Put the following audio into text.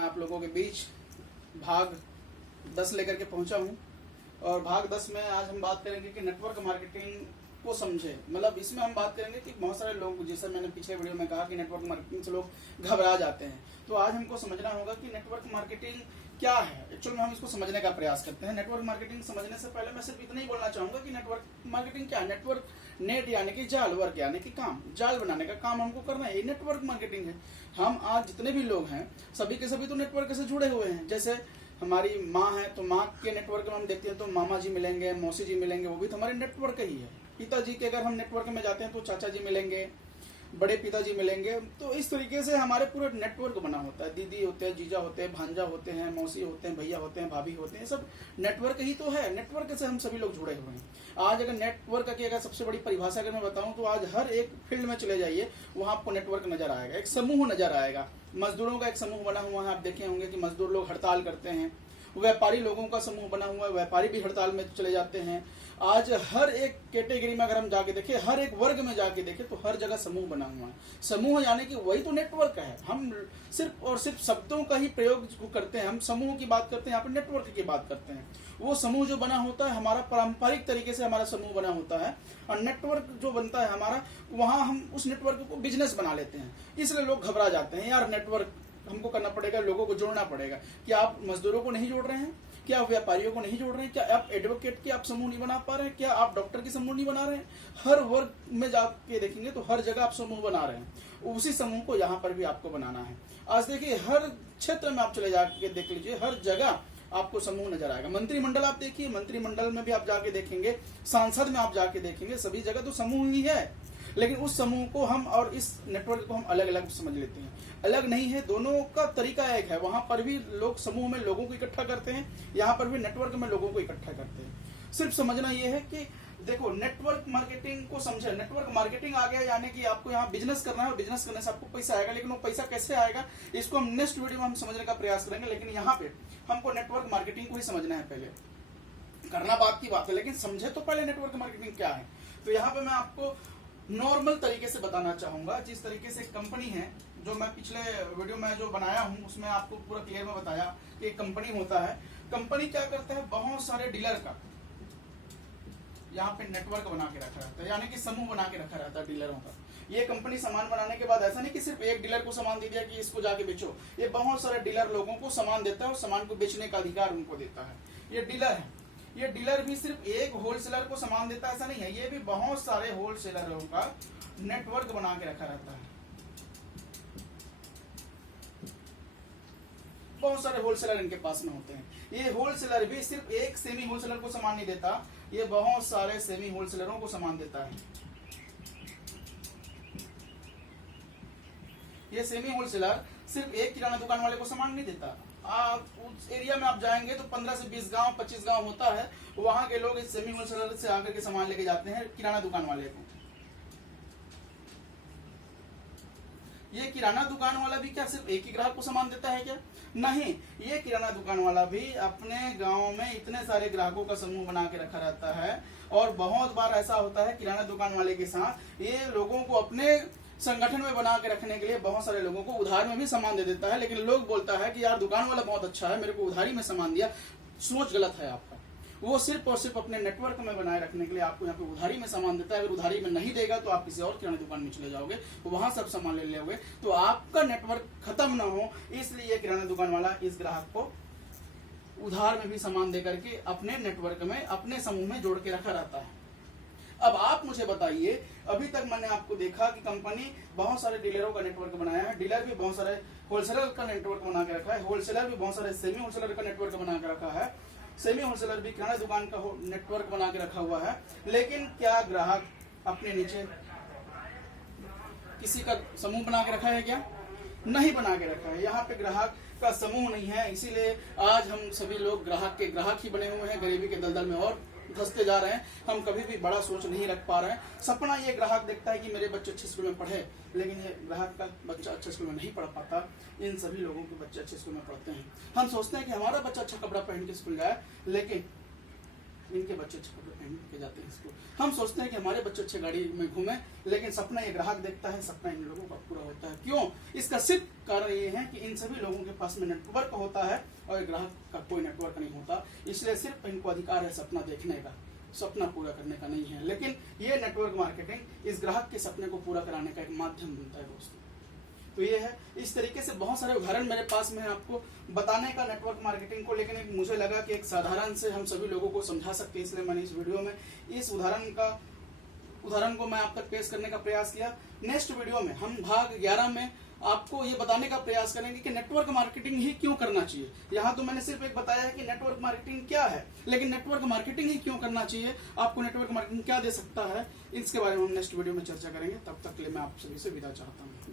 मैं आप लोगों के बीच भाग 10 लेकर के पहुंचा हूं। और भाग 10 में आज हम बात करेंगे कि नेटवर्क मार्केटिंग को समझे। मतलब इसमें हम बात करेंगे कि बहुत सारे लोग, जैसे मैंने पिछले वीडियो में कहा कि नेटवर्क मार्केटिंग से लोग घबरा जाते हैं, तो आज हमको समझना होगा कि नेटवर्क मार्केटिंग क्या है। एक्चुअल में हम इसको समझने का प्रयास करते हैं। नेटवर्क मार्केटिंग समझने से पहले मैं सिर्फ इतना ही बोलना चाहूंगा कि नेटवर्क मार्केटिंग क्या है। नेटवर्क, नेट यानी कि जाल, वर्क यानी कि काम, जाल बनाने का काम हमको करना है, ये नेटवर्क मार्केटिंग है। हम आज जितने भी लोग हैं सभी के सभी तो नेटवर्क से जुड़े हुए हैं। जैसे हमारी माँ है तो माँ के नेटवर्क में हम देखते हैं तो मामा जी मिलेंगे, मौसी जी मिलेंगे, वो भी तो हमारे नेटवर्क ही है। पिताजी के अगर हम नेटवर्क में जाते हैं तो चाचा जी मिलेंगे, बड़े पिताजी मिलेंगे। तो इस तरीके से हमारे पूरा नेटवर्क बना होता है। दीदी होते हैं, जीजा होते हैं, भांजा होते हैं, मौसी होते हैं, भैया होते हैं, भाभी होते हैं, सब नेटवर्क ही तो है। नेटवर्क से हम सभी लोग जुड़े हुए हैं। आज अगर नेटवर्क की अगर सबसे बड़ी परिभाषा अगर मैं बताऊं तो आज हर एक फील्ड में चले जाइए, वहां आपको नेटवर्क नजर आएगा, एक समूह नजर आएगा। मजदूरों का एक समूह बना हुआ है, आप देखे होंगे कि मजदूर लोग हड़ताल करते हैं। व्यापारी लोगों का समूह बना हुआ है, व्यापारी भी हड़ताल में चले जाते हैं। आज हर एक कैटेगरी में अगर हम जाके देखें, हर एक वर्ग में जाके देखें तो हर जगह समूह बना हुआ है। समूह यानी कि वही तो नेटवर्क है। हम सिर्फ और सिर्फ शब्दों का ही प्रयोग करते हैं। हम समूह की बात करते हैं, यहाँ पर नेटवर्क की बात करते हैं। वो समूह जो बना होता है हमारा पारंपरिक तरीके से हमारा समूह बना होता है, और नेटवर्क जो बनता है हमारा, वहां हम उस नेटवर्क को बिजनेस बना लेते हैं। इसलिए लोग घबरा जाते हैं, यार नेटवर्क हमको करना पड़ेगा, लोगों को जोड़ना पड़ेगा। क्या आप मजदूरों को नहीं जोड़ रहे हैं? क्या आप व्यापारियों को नहीं जोड़ रहे हैं? क्या आप एडवोकेट के आप समूह नहीं बना पा रहे हैं? क्या आप डॉक्टर की समूह नहीं बना रहे हैं? हर वर्ग में जाके देखेंगे तो हर जगह आप समूह बना रहे हैं। उसी समूह को यहाँ पर भी आपको बनाना है। आज देखिए, हर क्षेत्र में आप चले जाके देख लीजिए, हर जगह आपको समूह नजर आएगा। मंत्रिमंडल आप देखिए, मंत्रिमंडल में भी आप जाके देखेंगे, सांसद में आप जाके देखेंगे, सभी जगह तो समूह ही है। लेकिन उस समूह को हम और इस नेटवर्क को हम अलग अलग समझ लेते हैं। अलग नहीं है, दोनों का तरीका एक है। वहां पर भी लोग समूह में लोगों को इकट्ठा करते हैं, यहाँ पर भी नेटवर्क में लोगों को इकट्ठा करते हैं। सिर्फ समझना यह है कि देखो, नेटवर्क मार्केटिंग को समझे। नेटवर्क मार्केटिंग आ गया यानी कि आपको यहाँ बिजनेस करना है, और बिजनेस करने से आपको पैसा आएगा। लेकिन वो पैसा कैसे आएगा, इसको हम नेक्स्ट वीडियो में हम समझने का प्रयास करेंगे। लेकिन यहाँ पे हमको नेटवर्क मार्केटिंग को ही समझना है। पहले करना बात की बात है, लेकिन समझे तो पहले नेटवर्क मार्केटिंग क्या है। तो यहाँ पे मैं आपको नॉर्मल तरीके से बताना चाहूंगा। जिस तरीके से कंपनी है, जो मैं पिछले वीडियो में जो बनाया हूं उसमें आपको पूरा क्लियर में बताया कि एक कंपनी होता है। कंपनी क्या करता है, बहुत सारे डीलर का यहाँ पे नेटवर्क बना के रखा रहता है, यानी कि समूह बना के रखा रहता है डीलरों का। ये कंपनी सामान बनाने के बाद ऐसा नहीं कि सिर्फ एक डीलर को सामान दे दिया कि इसको जाके बेचो। ये बहुत सारे डीलर लोगों को सामान देता है और सामान को बेचने का अधिकार उनको देता है। ये डीलर है। ये डीलर भी सिर्फ एक होलसेलर को सामान देता है ऐसा नहीं है, ये भी बहुत सारे होलसेलरों का नेटवर्क बना के रखा रहता है। बहुत सारे होलसेलर इनके पास में होते हैं। ये होलसेलर भी सिर्फ एक सेमी होलसेलर को सामान नहीं देता, ये बहुत सारे सेमी होलसेलरों को सामान देता है। ये सेमी होलसेलर सिर्फ एक किराना दुकान वाले को सामान नहीं देता। आप उस एरिया में आप जाएंगे तो 15 से 20 गांव, 25 गांव होता है, वहां के लोग इस सेमी होलसेलर से आकर के सामान लेके जाते हैं किराना दुकान वाले को। ये किराना दुकान वाला भी क्या सिर्फ एक ही ग्राहक को सामान देता है क्या? नहीं, ये किराना दुकान वाला भी अपने गांव में इतने सारे ग्राहकों का समूह बना के रखा रहता है। और बहुत बार ऐसा होता है किराना दुकान वाले के साथ ये लोगों को अपने संगठन में बना के रखने के लिए बहुत सारे लोगों को उधार में भी सामान दे देता है। लेकिन लोग बोलता है कि यार दुकान वाला बहुत अच्छा है, मेरे को उधारी में सामान दिया। सोच गलत है आपका। वो सिर्फ और सिर्फ अपने नेटवर्क में बनाए रखने के लिए आपको यहाँ पे उधारी में सामान देता है। अगर उधारी में नहीं देगा तो आप किसी और किराना दुकान में चले जाओगे, वहां सब सामान ले लोगे, तो आपका नेटवर्क खत्म ना हो, इसलिए किराना दुकान वाला इस ग्राहक को उधार में भी सामान दे करके अपने नेटवर्क में, अपने समूह में जोड़ के रखा रहता है। अब आप मुझे बताइए, अभी तक मैंने आपको देखा कि कंपनी बहुत सारे डीलरों का नेटवर्क बनाया है, डीलर भी बहुत सारे होलसेलर का नेटवर्क बना के रखा है, होलसेलर भी बहुत सारे सेमी होलसेलर का नेटवर्क बना के रखा है, सेमी होलसेलर भी किराना दुकान का नेटवर्क बना के रखा हुआ है। लेकिन क्या ग्राहक अपने नीचे किसी का समूह बना के रखा है क्या? नहीं बना के रखा है। यहाँ पे ग्राहक का समूह नहीं है, इसीलिए आज हम सभी लोग ग्राहक के ग्राहक ही बने हुए हैं, गरीबी के दलदल में और धंसते जा रहे हैं। हम कभी भी बड़ा सोच नहीं रख पा रहे हैं। सपना ये ग्राहक देखता है कि मेरे बच्चे अच्छे स्कूल में पढ़े, लेकिन ये ग्राहक का बच्चा अच्छे स्कूल में नहीं पढ़ पाता। इन सभी लोगों के बच्चे अच्छे स्कूल में पढ़ते हैं। हम सोचते हैं कि हमारा बच्चा अच्छा कपड़ा पहन के स्कूल जाए, लेकिन इनके बच्चे अच्छे कपड़े पहन के जाते हैं स्कूल। हम सोचते हैं कि हमारे बच्चे अच्छे गाड़ी में घूमें, लेकिन सपना ये ग्राहक देखता है, सपना इन लोगों का पूरा होता है। क्यों? इसका सिर्फ कारण ये है कि इन सभी लोगों के पास में नेटवर्क होता है और ग्राहक का कोई नेटवर्क नहीं होता। इसलिए सिर्फ इनको अधिकार है सपना देखने का, सपना पूरा करने का नहीं है। लेकिन ये नेटवर्क मार्केटिंग इस ग्राहक के सपने को पूरा कराने का एक माध्यम बनता है दोस्तों। तो ये है, इस तरीके से बहुत सारे उदाहरण मेरे पास में है आपको बताने का नेटवर्क मार्केटिंग को, लेकिन एक मुझे लगा कि एक साधारण से हम सभी लोगों को समझा सकते हैं, इसलिए मैंने इस वीडियो में इस उदाहरण को मैं आप तक पेश करने का प्रयास किया। नेक्स्ट वीडियो में हम भाग 11 में आपको ये बताने का प्रयास करेंगे कि नेटवर्क मार्केटिंग ही क्यों करना चाहिए। यहाँ तो मैंने सिर्फ एक बताया है कि नेटवर्क मार्केटिंग क्या है, लेकिन नेटवर्क मार्केटिंग ही क्यों करना चाहिए, आपको नेटवर्क मार्केटिंग क्या दे सकता है, इसके बारे में हम नेक्स्ट वीडियो में चर्चा करेंगे। तब तक के लिए मैं आप सभी से विदा चाहता हूँ।